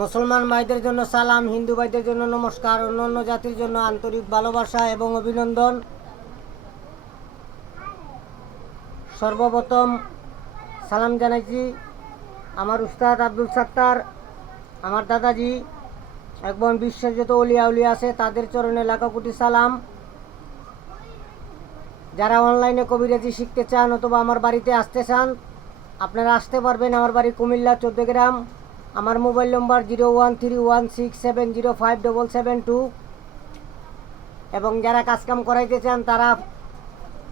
মুসলমান ভাইদের জন্য সালাম, হিন্দু ভাইদের জন্য নমস্কার, অন্যান্য জাতির জন্য আন্তরিক ভালোবাসা এবং অভিনন্দন। সর্বপ্রথম সালাম জানাইছি আমার উস্তাদ আব্দুল সাত্তার, আমার দাদাজি একজন বিশ্বের যত অলিয়া উলিয়া আছে তাদের চরণে লাখো কোটি সালাম। যারা অনলাইনে কবিরাজি শিখতে চান অথবা আমার বাড়িতে আসতে চান, আপনারা আসতে পারবেন। আমার বাড়ি কুমিল্লা 14 গ্রাম। আমার মোবাইল নম্বর 013167057772। এবং যারা কাজকাম করাইতে চান তারা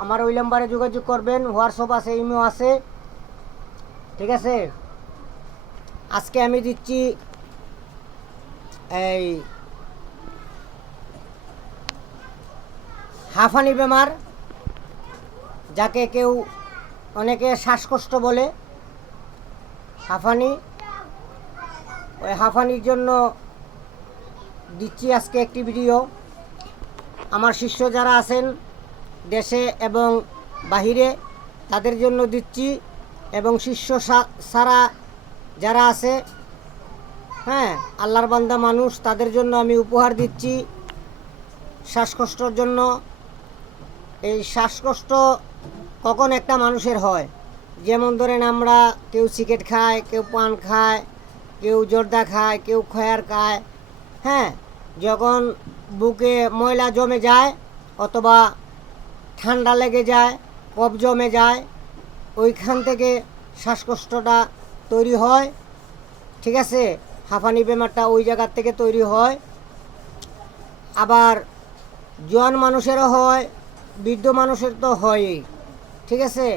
আমার ওই নম্বরে যোগাযোগ করবেন। হোয়াটসঅ্যাপ আছে, ইমো আছে, ঠিক আছে। আজকে আমি দিচ্ছি এই হাঁফানি বেমার, যাকে কেউ অনেকে শ্বাসকষ্ট বলে। হাঁফানি, ওই হাঁফানির জন্য দিচ্ছি আজকে একটি ভিডিও। আমার শিষ্য যারা আছেন দেশে এবং বাহিরে তাদের জন্য দিচ্ছি, এবং শিষ্য সারা যারা আছে, হ্যাঁ, আল্লাহর বান্দা মানুষ, তাদের জন্য আমি উপহার দিচ্ছি শ্বাসকষ্টর জন্য। এই শ্বাসকষ্ট কখন একটা মানুষের হয়, যেমন ধরেন আমরা কেউ সিগারেট খায়, কেউ পান খায়, কেউ জর্দা খায়, কেউ খয়ার খায়, হ্যাঁ, যখন বুকে ময়লা জমে যায় অথবা ঠান্ডা লেগে যায়, কফ জমে যায়, ওইখান থেকে শ্বাসকষ্টটা তৈরি হয়, ঠিক আছে। হাঁফানি বেমারটা ওই জায়গার থেকে তৈরি হয়। আবার জোয়ান মানুষেরও হয়, বৃদ্ধ মানুষের তো হয়ই, ঠিক আছে।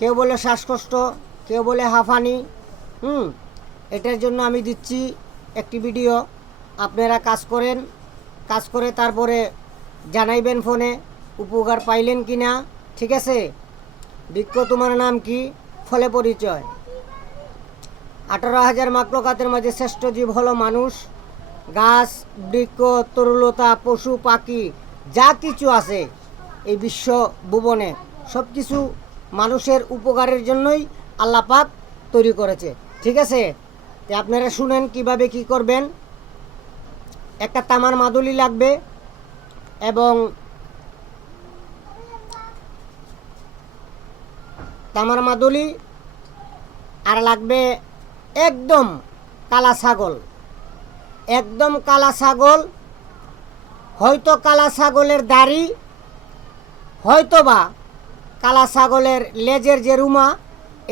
কেউ বলে শ্বাসকষ্ট, কেউ বলে হাঁফানি। এটার জন্য আমি দিচ্ছি একটি ভিডিও। আপনারা কাজ করেন, কাজ করে তারপরে জানাইবেন ফোনে উপকার পাইলেন কি না, ঠিক আছে। বৃক্ষ তোমার নাম কি, ফলে পরিচয়। 18,000 মাকলুকাতের মাঝে শ্রেষ্ঠ জীব হলো মানুষ। গাছ, বৃক্ষ, তরুলতা, পশু পাখি যা কিছু আছে এই বিশ্ব ভুবনে সব কিছু মানুষের উপকারের জন্যই আল্লাহ পাক তৈরি করেছে, ঠিক আছে। তো আপনারা শুনেন কিভাবে কি করবেন। একটা তামার মাদুলি লাগবে, এবং তামার মাদুলি আর লাগবে একদম কালা ছাগল, একদম কালা ছাগল, হয়তো কালা ছাগলের দাড়ি, হয়তো বা কালা ছাগলের লেজের যে রুমা,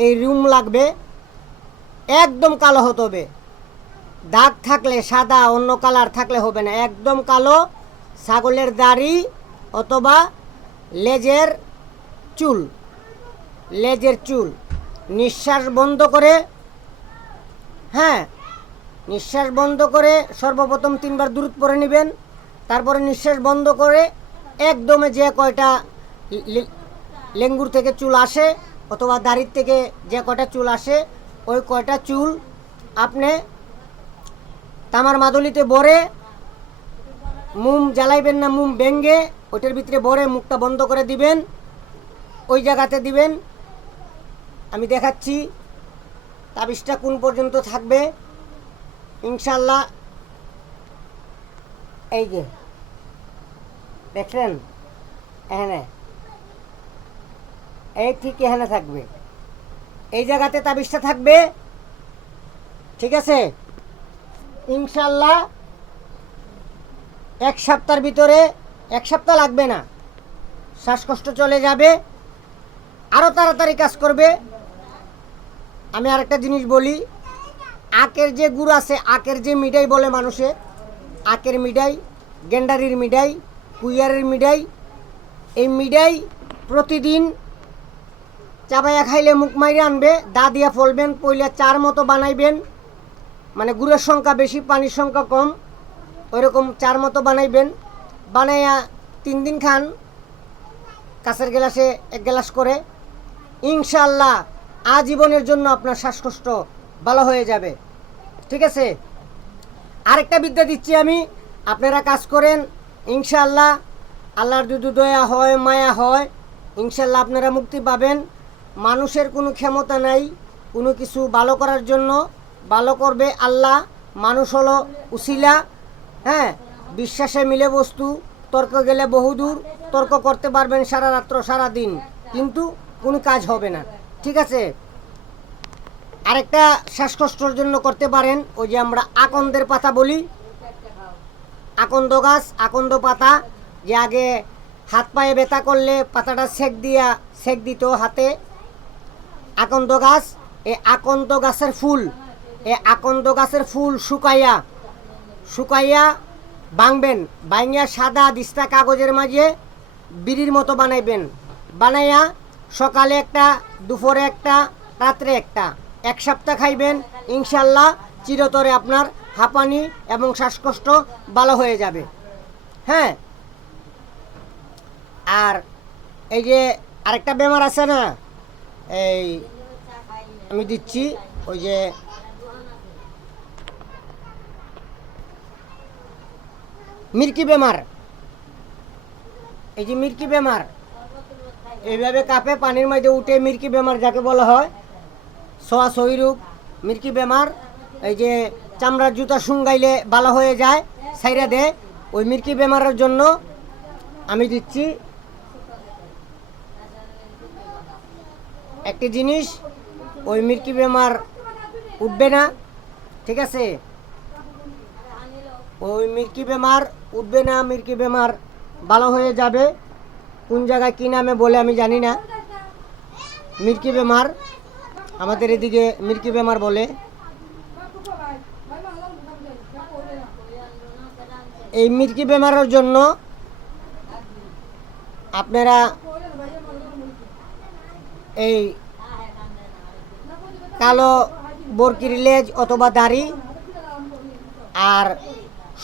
এই রুম লাগবে, একদম কালো হতে হবে। দাগ থাকলে সাদা, অন্য কালার থাকলে হবে না, একদম কালো ছাগলের দাড়ি অথবা লেজের চুল, লেজের চুল। নিঃশ্বাস বন্ধ করে, হ্যাঁ, নিঃশ্বাস বন্ধ করে সর্বপ্রথম 3 বার দুরূদ পড়ে নেবেন। তারপরে নিঃশ্বাস বন্ধ করে একদমে যে কয়টা লেঙ্গুর থেকে চুল আসে অথবা দাড়ির থেকে যে কয়টা চুল আসে, ওই কয়টা চুল আপনি তামার মাদুলিতে ভরে, মুম জ্বালাইবেন না, মুম ভেঙ্গে ওইটার ভিতরে ভরে মুখটা বন্ধ করে দিবেন, ওই জায়গাতে দিবেন। আমি দেখাচ্ছি তাবিজটা কোন পর্যন্ত থাকবে ইনশাল্লাহ। এই যে দেখলেন, এখানে, এই ঠিক এখানে থাকবে, এই জায়গাতে তাবিজটা থাকবে, ঠিক আছে। ইনশাল্লাহ 1 সপ্তাহের ভিতরে, 1 সপ্তাহ লাগবে না, শ্বাসকষ্ট চলে যাবে, আরও তাড়াতাড়ি কাজ করবে। আমি আরেকটা জিনিস বলি, আখের যে গুড় আছে, আখের যে মিঠাই বলে মানুষে, আখের মিঠাই, গেন্ডারির মিঠাই, কুইয়ারের মিঠাই, এই মিঠাই প্রতিদিন চাবাইয়া খাইলে মুখ মাইরে আনবে, দা দিয়া ফলবেন, পইলে 4 মতো বানাইবেন, মানে গুড়ের সংখ্যা বেশি পানির সংখ্যা কম, ওইরকম 4 মতো বানাইবেন। বানাইয়া 3 দিন খান, কাঁচের গ্লাসে 1 গ্লাস করে, ইনশাল্লাহ আজীবনের জন্য আপনার শ্বাসকষ্ট ভালো হয়ে যাবে, ঠিক আছে। আরেকটা বিদ্যা দিচ্ছি আমি, আপনারা কাজ করেন, ইনশাল্লাহ আল্লাহর যদি দয়া হয়, মায়া হয়, ইনশাল্লাহ আপনারা মুক্তি পাবেন। মানুষের কোনো ক্ষমতা নাই কোনো কিছু ভালো করার জন্য, ভালো করবে আল্লাহ, মানুষ হলো উসিলা। হ্যাঁ, বিশ্বাসে মিলে বস্তু, তর্ক গেলে বহুদূর। তর্ক করতে পারবেন সারা রাত্র সারা দিন, কিন্তু কোনো কাজ হবে না। ঠিক আছে, আরেকটা শ্বাসকষ্টর জন্য করতে পারেন, ওই যে আমরা আকন্দের পাতা বলি, আকন্দ গাছ, আকন্দ পাতা, যে আগে হাত পায়ে ব্যথা করলে পাতাটা সেক দিত হাতে। আকন্দ গাছ, এই আকন্দ গাছের ফুল, এই আকন্দ গাছের ফুল শুকাইয়া ভাঙবেন, ভাঙিয়া সাদা দিস্তা কাগজের মাঝে বিড়ির মতো বানাইয়া সকালে একটা, দুপুরে একটা, রাত্রে একটা, 1 সপ্তাহ খাইবেন। ইনশাল্লাহ চিরতরে আপনার হাঁপানি এবং শ্বাসকষ্ট ভালো হয়ে যাবে। হ্যাঁ, আর এই যে আরেকটা বেমার আছে না, এই আমি দিচ্ছি, ওই যে মির্কি বেমার, এই যে মির্কি বেমার এইভাবে কাঁপে পানির মধ্যে উঠে, মির্কি বেমার যাকে বলা হয়, ছোঁয়াছুঁয়ি রোগ, মির্কি বেমার। এই যে চামড়ার জুতা শুঙ্গাইলে ভালো হয়ে যায়, ছাইরা দেয়। ওই মির্কি বেমারের জন্য আমি দিচ্ছি একটি জিনিস, ওই মির্কি বেমার উঠবে না। ঠিক আছে, ওই মির্কি বেমার উঠবে না, মির্কি বেমার ভালো হয়ে যাবে। কোন জায়গায় কী নামে বলে আমি জানি না, মির্কি বেমার আমাদের এদিকে মির্কি বেমার বলে। এই মির্কি বেমারের জন্য আপনারা এই কালো বরকির লেজ অথবা দাড়ি আর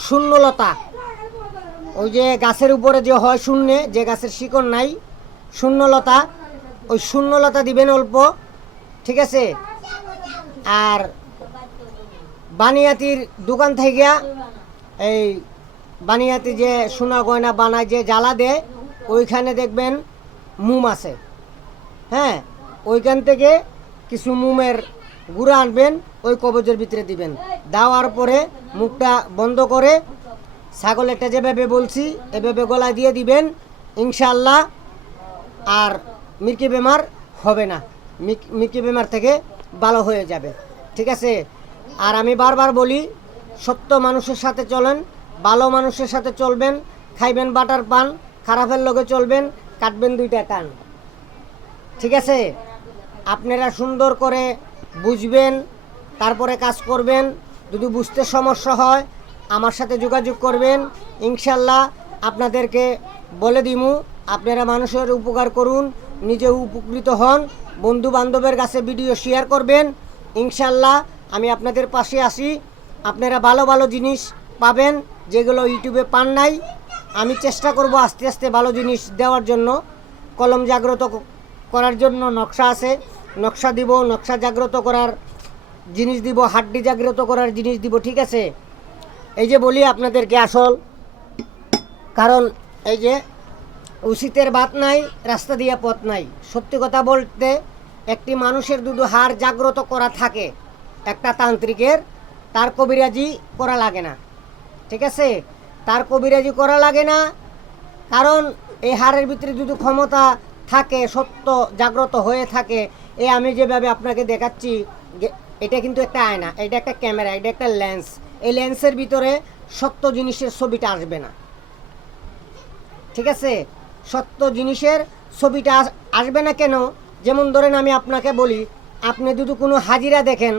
শূন্যলতা, ওই যে গাছের উপরে যে হয় শূন্যে, যে গাছের শিকড় নাই, শূন্যলতা, ওই শূন্যলতা দিবেন অল্প। ঠিক আছে, আর বানিয়াতির দোকান থেকে এই বানিয়াতি যে সোনা গয়না বানায়, যে জ্বালা দেয়, ওইখানে দেখবেন মোম আছে। হ্যাঁ, ওইখান থেকে কিছু মোমের গুঁড়া আনবেন, ওই কবজের ভিতরে দিবেন। দেওয়ার পরে মুখটা বন্ধ করে ছাগলেরটা যেভাবে বলছি এভাবে গলায় দিয়ে দিবেন, ইনশাল্লাহ আর মির্কি বেমার হবে না, মির্কি বেমার থেকে ভালো হয়ে যাবে। ঠিক আছে, আর আমি বারবার বলি, সত্য মানুষের সাথে চলেন, ভালো মানুষের সাথে চলবেন, খাইবেন বাটার পান, খারাপের লগে চলবেন, কাটবেন 2টা কান। ঠিক আছে, আপনারা সুন্দর করে বুঝবেন, তারপরে কাজ করবেন। যদি বুঝতে সমস্যা হয় আমার সাথে যোগাযোগ করবেন, ইনশাল্লাহ আপনাদেরকে বলে দিমু। আপনারা মানুষের উপকার করুন, নিজে উপকৃত হন, বন্ধু বান্ধবের কাছে ভিডিও শেয়ার করবেন। ইনশাল্লাহ আমি আপনাদের পাশে আসি, আপনারা ভালো ভালো জিনিস পাবেন যেগুলো ইউটিউবে পান নাই। আমি চেষ্টা করব আস্তে আস্তে ভালো জিনিস দেওয়ার জন্য। কলম জাগ্রত করার জন্য নকশা আছে, নকশা দিব, নকশা জাগ্রত করার জিনিস দিব, হাড্ডি জাগ্রত করার জিনিস দিব। ঠিক আছে, এই যে বলি আপনাদেরকে আসল কারণ, এই যে উচিতের বাত নাই, রাস্তা দিয়া পথ নাই। সত্যি কথা বলতে, একটি মানুষের দুটো হাড় জাগ্রত করা থাকে একটা তান্ত্রিকের, তার কবিরাজি করা লাগে না। ঠিক আছে, তার কবিরাজি করা লাগে না, কারণ এই হাড়ের ভিতরে যদি ক্ষমতা থাকে, সত্য জাগ্রত হয়ে থাকে, আমি যেভাবে আপনাকে দেখাচ্ছি, এটা কিন্তু একটা আয়না, এটা একটা ক্যামেরা, এটা একটা লেন্স। এই লেন্সের ভিতরে সত্য জিনিসের ছবিটা আসবে না। ঠিক আছে, সত্য জিনিসের ছবিটা আসবে না কেন? যেমন ধরেন আমি আপনাকে বলি, আপনি যদি কোনো হাজিরা দেখেন,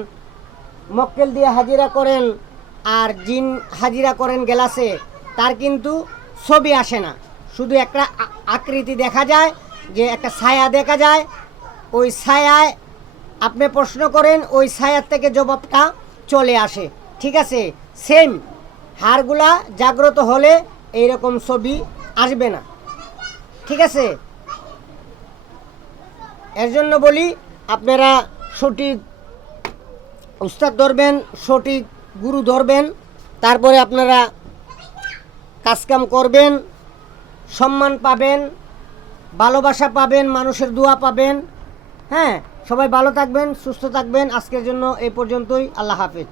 মক্কেল দিয়ে হাজিরা করেন আর জিন হাজিরা করেন গ্লাসে, তার কিন্তু ছবি আসে না, শুধু একটা আকৃতি দেখা যায়, যে একটা ছায়া দেখা যায়। ওই ছায়ায় আপনি প্রশ্ন করেন, ওই ছায়ার থেকে জবাবটা চলে আসে। ঠিক আছে, সেম হাড়গুলা জাগ্রত হলে এইরকম ছবি আসবে না। ঠিক আছে, এর জন্য বলি আপনারা সঠিক উস্তাদ ধরবেন, সঠিক গুরু ধরবেন, তারপরে আপনারা কাজকাম করবেন, সম্মান পাবেন, ভালোবাসা পাবেন, মানুষের দোয়া পাবেন। হ্যাঁ, সবাই ভালো থাকবেন, সুস্থ থাকবেন। আজকের জন্য এই পর্যন্তই। আল্লাহ হাফেজ।